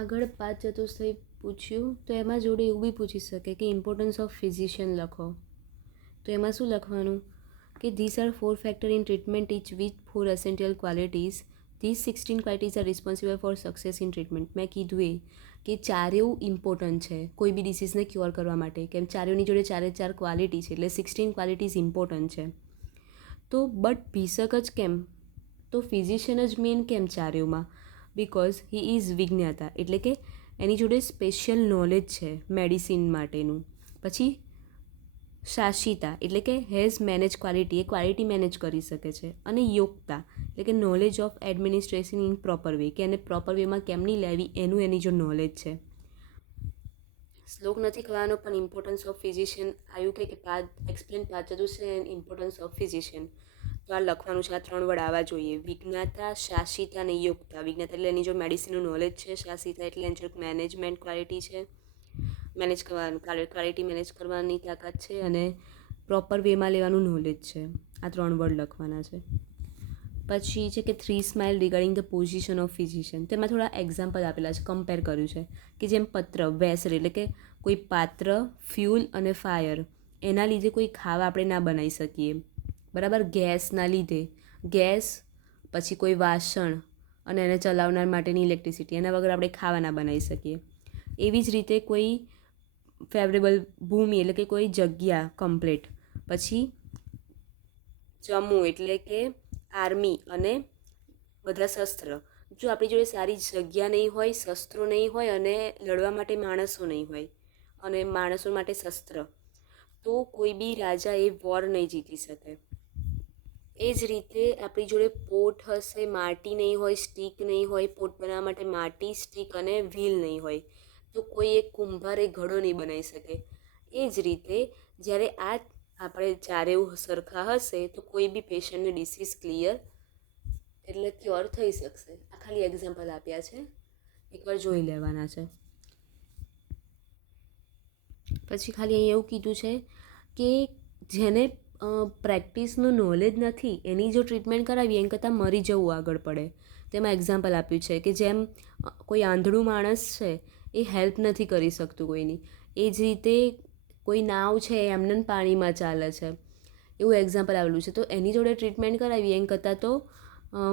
આગળ 5 ચતુર્થઈ પૂછ્યું તો એમાં જોડે એવું બી પૂછી શકે કે ઇમ્પોર્ટન્સ ઓફ ફિઝિશિયન લખો. તો એમાં શું લખવાનું કે these are 4 factor in treatment each with 4 essential qualities. These 16 qualities are responsible for success in treatment. મેં કીધું એ કે ચારેવું ઇમ્પોર્ટન્ટ છે કોઈ બી ડિસીઝને ક્યોર કરવા માટે, કેમ ચારેયની જોડે ચાર ક્વોલિટી છે એટલે 16 ક્વોલિટીઝ ઇમ્પોર્ટન્ટ છે. તો બટ ભીષક જ કેમ? તો ફિઝિશિયન જ મેઇન કેમ ચારેયમાં? બિકોઝ હી ઇઝ વિજ્ઞાતા, એટલે કે એની જોડે સ્પેશિયલ નોલેજ છે મેડિસિન માટેનું. પછી શાસિતા એટલે કે has manage quality, A quality manage કરી શકે છે. અને યોગતા એટલે કે knowledge of administration in proper way, કે એને પ્રોપર વેમાં કેમની લેવી એનું એની જો નોલેજ છે. શ્લોક નથી કહેવાનો પણ ઇમ્પોર્ટન્સ ઓફ ફિઝિશિયન આવ્યું કે એક્સપ્લેન 5 ચતુર્થઈ એન્ડ ઇમ્પોર્ટન્સ ઓફ ફિઝિશિયન. તો આ લખવાનું છે, આ 3 વર્ડ આવવા જોઈએ. વિજ્ઞાતા, શાસિતા અને યોગતા. વિજ્ઞાતા એટલે એની જો મેડિસિનનું નોલેજ છે, શાસિતા એટલે એની જો મેનેજમેન્ટ ક્વોલિટી છે, મેનેજ કરવાનું ક્વોલિટી મેનેજ કરવાની તાકાત છે, અને પ્રોપર વેમાં લેવાનું નોલેજ છે. આ 3 વર્ડ લખવાના છે. પછી છે કે 3 smile regarding the position of physician. તેમાં થોડા એક્ઝામ્પલ આપેલા છે, કમ્પેર કર્યું છે કે જેમ પત્ર, વેસર એટલે કે કોઈ પાત્ર, ફ્યુલ અને ફાયર એના લીધે કોઈ ખાવા આપણે ના બનાવી શકીએ, બરાબર. ગેસના લીધે ગેસ, પછી કોઈ વાસણ અને એને ચલાવનાર માટેની ઇલેક્ટ્રિસિટી, એના વગર આપણે ખાવા ના બનાવી શકીએ. એવી જ રીતે કોઈ ફેવરેબલ ભૂમિ એટલે કે કોઈ જગ્યા કમ્પ્લીટ. પછી જમ્મુ એટલે કે આર્મી અને બધા શસ્ત્ર. જો આપણી જોડે સારી જગ્યા નહીં હોય, શસ્ત્રો નહીં હોય અને લડવા માટે માણસો નહીં હોય અને માણસો માટે શસ્ત્ર, તો કોઈ બી રાજા એ વોર નહીં જીતી શકે. એ જ રીતે આપણી જોડે પોટ હશે, માટી નહીં હોય, સ્ટીક નહીં હોય, પોટ બનાવવા માટે માટી, સ્ટીક અને વ્હીલ નહીં હોય, તો કોઈ એક કુંભાર એ ઘડો નહીં બનાવી શકે. એ જ રીતે જ્યારે આ આપણે ચારેય સરખા હશે તો કોઈ બી પેશન્ટની ડિસીઝ ક્લિયર એટલે ક્યોર થઈ શકશે. આ ખાલી એક્ઝામ્પલ આપ્યા છે, એકવાર જોઈ લેવાના છે. પછી ખાલી અહીં એવું કીધું છે કે જેને પ્રેક્ટિસનું નોલેજ નથી એની જો ટ્રીટમેન્ટ કરાવીએ એમ કરતાં મરી જવું આગળ પડે. તેમાં એક્ઝામ્પલ આપ્યું છે કે જેમ કોઈ આંધળું માણસ છે એ હેલ્પ નથી કરી શકતું કોઈની, એ જ રીતે કોઈ નાવ છે એમને પાણીમાં ચાલે છે, એવું એક્ઝામ્પલ આવેલું છે. તો એની જોડે ટ્રીટમેન્ટ કરાવીએ એમ કરતાં તો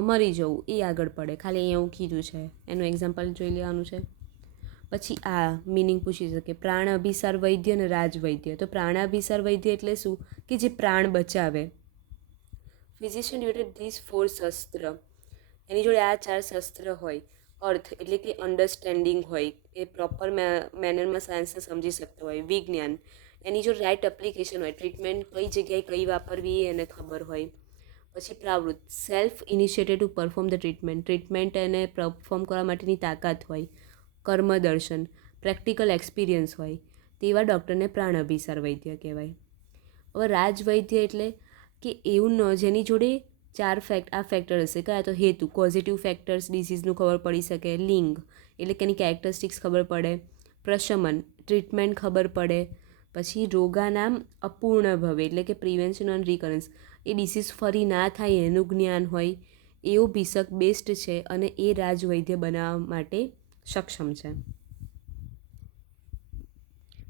મરી જવું એ આગળ પડે. ખાલી અહીં એવું કીધું છે, એનું એક્ઝામ્પલ જોઈ લેવાનું છે. પછી આ મિનિંગ પૂછી શકે, પ્રાણ અભિસાર વૈદ્ય અને રાજવૈદ્ય. તો પ્રાણાભિસાર વૈદ્ય એટલે શું કે જે પ્રાણ બચાવે. ફિઝિશિયન રિલેટેડ ધીસ 4 શસ્ત્ર, એની જોડે આ 4 શસ્ત્ર હોય. અર્થ એટલે કે અન્ડરસ્ટેન્ડિંગ હોય, એ પ્રોપર મેનરમાં સાયન્સને સમજી શકતો હોય. વિજ્ઞાન, એની જો રાઇટ એપ્લિકેશન હોય, ટ્રીટમેન્ટ કઈ જગ્યાએ કઈ વાપરવી એને ખબર હોય. પછી પ્રાવૃત્ત, self initiated to perform the treatment એને પરફોર્મ કરવા માટેની તાકાત હોય. કર્મદર્શન, પ્રેક્ટિકલ એક્સપિરિયન્સ હોય, તેવા ડૉક્ટરને પ્રાણ અભિસાર વૈદ્ય કહેવાય. હવે રાજવૈદ્ય એટલે કે એવું ન જેની જોડે આ ફેક્ટર હશે. કયા? તો હેતુ, પોઝિટિવ ફેક્ટર્સ ડિસીઝનું ખબર પડી શકે. લિંગ એટલે કે એની કેરેક્ટરિસ્ટિક્સ ખબર પડે. પ્રશમન, ટ્રીટમેન્ટ ખબર પડે. પછી રોગાનામ અપૂર્ણ ભવે એટલે કે prevention on recurrence, A disease ફરી ના થાય એનું જ્ઞાન હોય. એવો ભીષક બેસ્ટ છે અને એ રાજવૈદ્ય બનાવવા માટે સક્ષમ છે.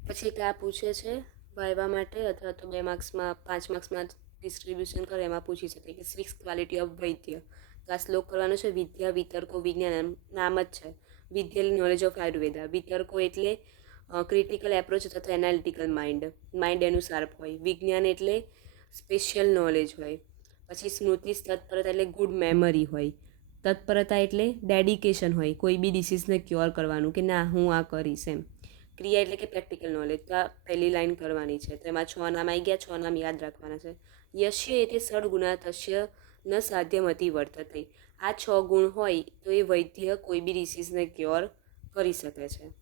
પછી એક આ પૂછે છે વાયવા માટે, અથવા તો 2 માર્ક્સમાં 5 માર્ક્સમાં ડિસ્ટ્રીબ્યુશન કરે એમાં પૂછી શકે કે 6 ક્વોલિટી ઓફ વૈદ્ય. તો આ શ્લોક કરવાનો છે. વિદ્યા, વિતર્કો, વિજ્ઞાન નામ જ છે. વિદ્યા નોલેજ ઓફ આયુર્વેદા. વિતર્કો એટલે ક્રિટિકલ એપ્રોચ અથવા તો એનાલિટિકલ માઇન્ડ એનું શાર્પ હોય. વિજ્ઞાન એટલે સ્પેશિયલ નોલેજ હોય. પછી સ્મૃતિ, તત્પરતા એટલે ગુડ મેમરી હોય. તત્પરતા એટલે ડેડિકેશન હોય કોઈ બી ડિસીઝને ક્યોર કરવાનું, કે ના હું આ કરીશ એમ. ક્રિયા એટલે કે પ્રેક્ટિકલ નોલેજ. તો આ પહેલી લાઈન કરવાની છે. તો એમાં 6 નામ આવી ગયા, 6 નામ યાદ રાખવાના છે. યશ્ય એટલે સડગુણા તસ્ય ન સાધ્યમતી વર્તતે. આ 6 ગુણ હોય તો એ વૈદ્ય કોઈ બી ડિસીઝને ક્યોર કરી શકે છે.